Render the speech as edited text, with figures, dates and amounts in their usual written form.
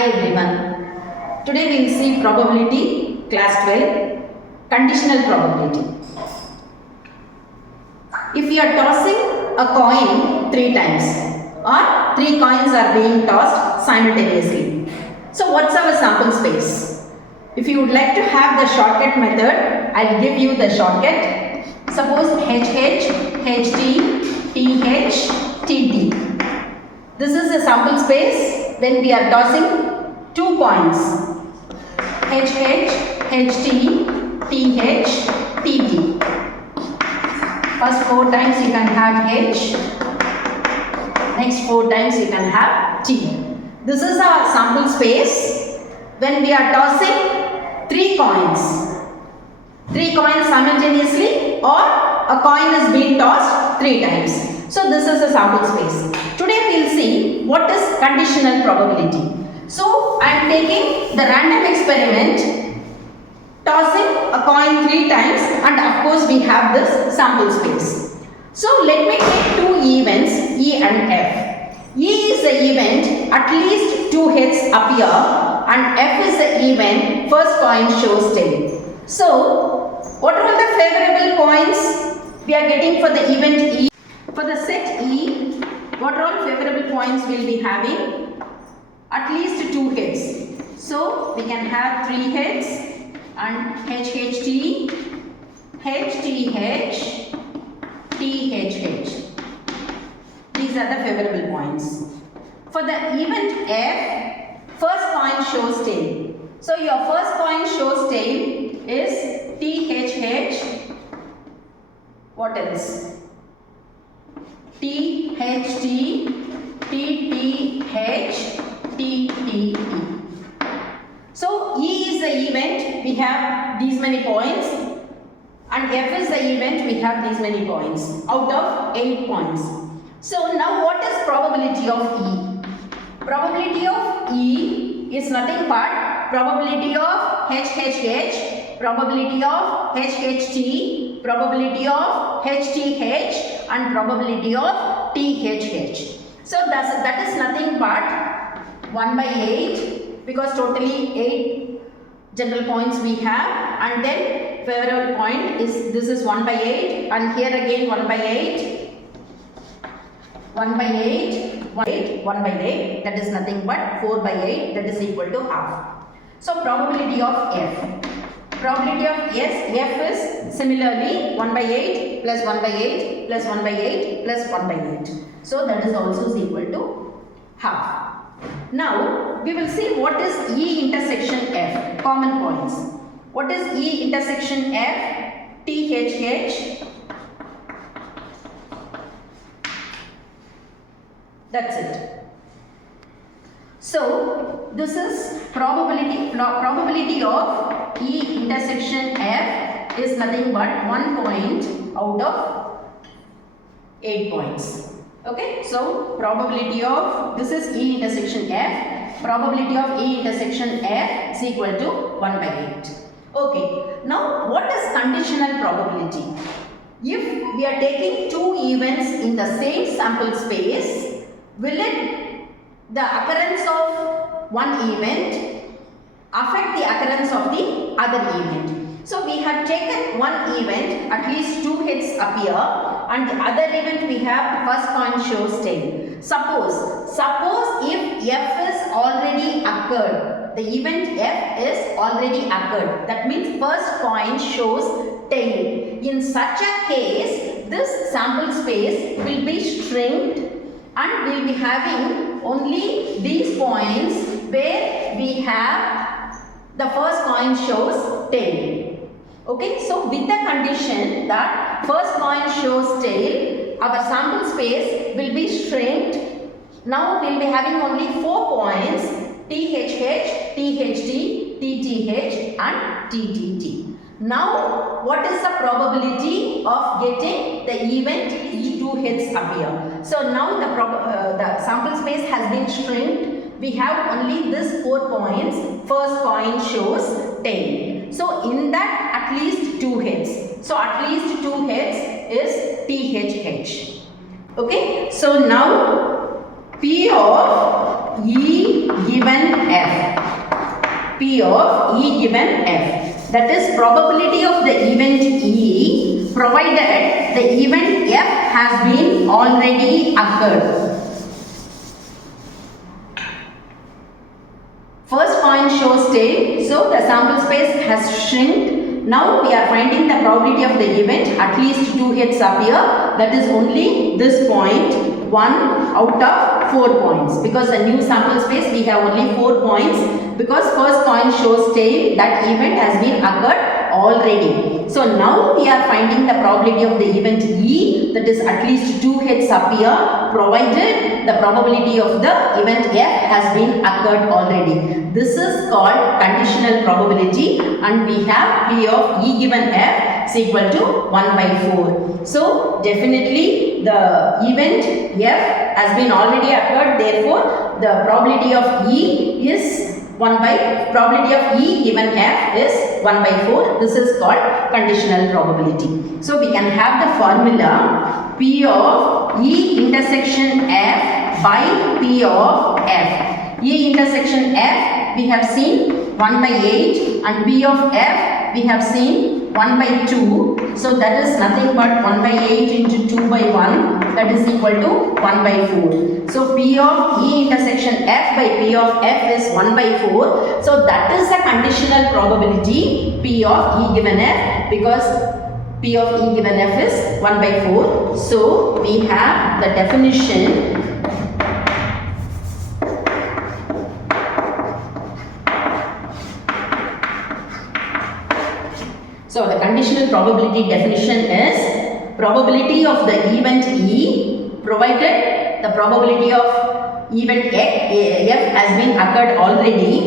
Hi everyone. Today we will see probability, class 12, conditional probability. If we are tossing a coin 3 times or 3 coins are being tossed simultaneously. So what's our sample space? If you would like to have the shortcut method, I will give you the shortcut. Suppose HH, HT, TH, TT. This is the sample space when we are tossing 2 coins. HH, HT, TH, TT. First 4 times you can have H. Next 4 times you can have T. This is our sample space when we are tossing 3 coins. 3 coins simultaneously or a coin is being tossed 3 times. So this is a sample space. Today we will see what is conditional probability. So I am taking the random experiment, tossing a coin 3 times, and of course we have this sample space. So let me take 2 events E and F. E is the event at least 2 heads appear and F is the event first coin shows tail. So what are the favorable points we are getting for the event E? For the set E, what are all favorable points we will be having? At least 2 heads. So we can have 3 heads and HHT, HTH, THH. These are the favorable points. For the event F, first coin shows tail. So your first coin shows tail is THH. What else? THT, TTH, TTE. So E is the event, we have these many points, and F is the event, we have these many points out of 8 points. So now what is probability of E? Probability of E is nothing but probability of HHH, probability of HHT, probability of HTH, and probability of THH. So that is nothing but 1 by 8, because totally 8 general points we have, and then favorable point is this is 1 by 8, and here again 1 by 8, 1 by 8, 1 by 8, that is nothing but 4 by 8, that is equal to half. So probability of F. Probability of F is similarly 1 by 8 plus 1 by 8 plus 1 by 8 plus 1 by 8. So that is also equal to half. Now we will see what is E intersection F, common points. What is E intersection F? THH. That's it. So this is probability of E intersection F is nothing but 1 point out of 8 points. Okay, so probability of this is E intersection F. Probability of E intersection F is equal to 1 by 8. Okay, now what is conditional probability? If we are taking 2 events in the same sample space, will the occurrence of one event affect the occurrence of the other event? So we have taken one event, at least 2 heads appear, and the other event we have first coin shows tail. Suppose if F is already occurred, the event F is already occurred, that means first coin shows tail. In such a case, this sample space will be stringed and we will be having only these points where we have the first coin shows tail. Okay, so with the condition that first coin shows tail, our sample space will be shrinked. Now we will be having only 4 points, THH, THT, TTH and TTT. Now what is the probability of getting the event E2 heads appear? So now the sample space has been shrinked. We have only this 4 points, first coin shows tail. So in that at least 2 heads. So at least 2 heads is THH. Okay, so now P of E given F. P of E given F. That is probability of the event E provided the event F has been already occurred. First point shows tail, so the sample space has shrunk. Now we are finding the probability of the event, at least 2 hits appear, that is only this point, 1 out of 4 points. Because the new sample space we have only 4 points, because first point shows tail, that event has been occurred already. So now we are finding the probability of the event E, that is at least 2 hits appear, provided the probability of the event F has been occurred already. This is called conditional probability, and we have P of E given F is equal to 1 by 4. So definitely the event F has been already occurred, therefore the probability of E is probability of E given F is 1 by 4. This is called conditional probability. So we can have the formula P of E intersection F by P of F. E intersection F we have seen 1 by 8 and P of F we have seen 1 by 2. So that is nothing but 1 by 8 into 2 by 1, that is equal to 1 by 4. So P of E intersection F by P of F is 1 by 4. So that is a conditional probability P of E given F, because P of E given F is 1 by 4. So we have the definition. So the conditional probability definition is probability of the event E provided the probability of event F has been occurred already.